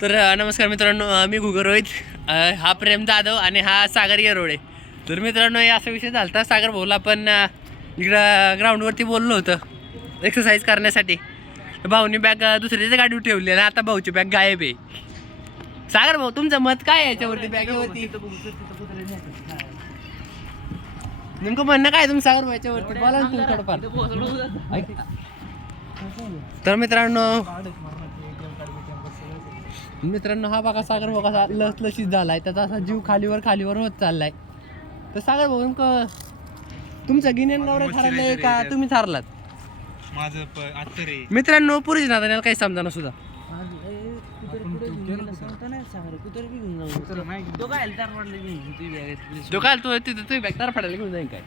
तर नमस्कार मित्रांनो, मी घुगर रोहित, हा प्रेम जाधव आणि हा सागर येरोळे. तर मित्रांनो, हे असा विषय झाला होता. सागर भाऊला आपण इकडं ग्राउंडवरती बोललो होतं एक्सरसाइज करण्यासाठी. भाऊनी बॅग दुसऱ्याच्या गाडीवर ठेवली आणि आता भाऊची बॅग गायब आहे. सागर भाऊ, तुमचं मत काय आहे याच्यावरती? बॅगेवरती नेमकं म्हणणं काय तुमचं सागर भाऊ याच्यावरती? बोला ना तुम्ही थोडंफार. तर मित्रांनो हा बघा सागर भाऊ कसा लसलशीत झालाय, त्याचा असा जीव खालीवर होत चाललाय. तर सागर भाऊ नेमकं तुमचं गिन्यान गौरव ठरलंय का तुम्ही ठरलात? माझं मित्रांनो, पुरीच ना त्याला काही समजा सुद्धा. तो काय तो तिथं तुम्ही बॅग तार फाडायला घेऊन जाईन काय?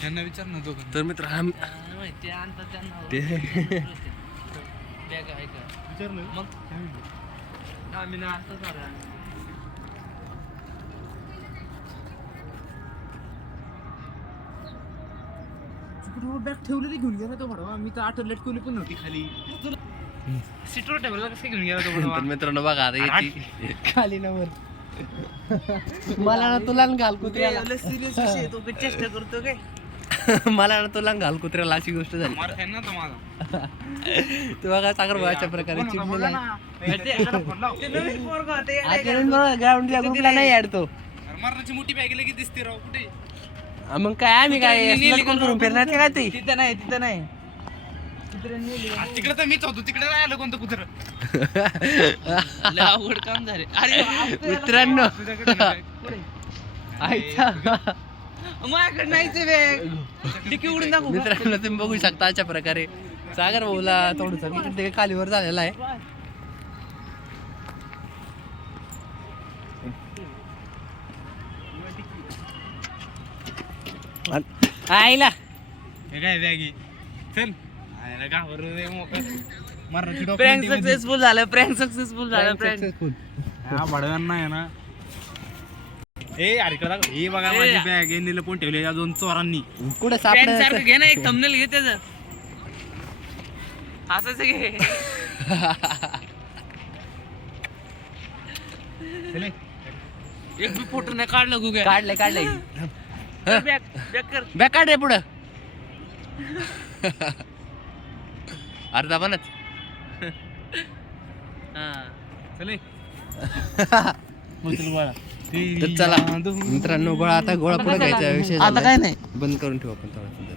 त्यांना विचार ना दोघं. तर मित्र ते विचारलं मग बॅग ठेवलेली घेऊन गेला तो भडवा. मी तर आठ लटकवली पण नव्हती खाली. सीटवर ठेवला कसं घेऊन गेला तो भडवा. तर मित्रांनो बघा आता याची खाली ना वर. मला ना तुला घाल कुत्र्याला. सिरियस विषय तो चेष्टा करतो काय. मला ना तुला घाल कुत्र्याला अशी गोष्ट झाली. मार खाईन ना तो माझा. तू बघा सागर भाऊ अशा प्रकारे चिडलेला मारण्याची ग्राउंडच्या ग्रुपला नाही अडतो. मोठी बॅग लगेच दिसते राव कुठे. मग काय आम्ही काय लटकून करून फिरणार का काय ते? तिथं नाही तिकडे तर मीच होतो. तिकडे नाही आलं कोणतं कुत्र. अवघड काम झाले. मित्रांनो ऐका, माझ्याकडे नाहीच बॅग डिकी उडून दाखवू. मित्रांनो तुम्ही बघू शकता अशा प्रकारे सागर भाऊला थोडंसं इकडे खालीवर झालेला आहे. आईला हे काय बॅगी चल आयला घाबरलो रे मोकळं. मारण्याची प्रँक डॉक्युमेंट सक्सेसफुल झालं. प्रँक सक्सेसफुल झालं. Prank successful. हा भडव्यांना आहे ना. ए अरे कदा हे बघा माझी बॅग यांनी लपून ठेवली या दोन चोरांनी. कुठे सारखं सापडायचं? घे ना, एक थंबनेल घे त्याचं. असंच घे. चले. एक बी फोटो नाही काढलं गुगे. काढलंय बॅग कर. बॅग काढ रे पुढं. अर्धा बनच. चले. तर चला मित्रांनो, गोळा आता गोळा पुढे घ्यायचा विषय आता काय नाही. बंद करून ठेवू आपण थोडं.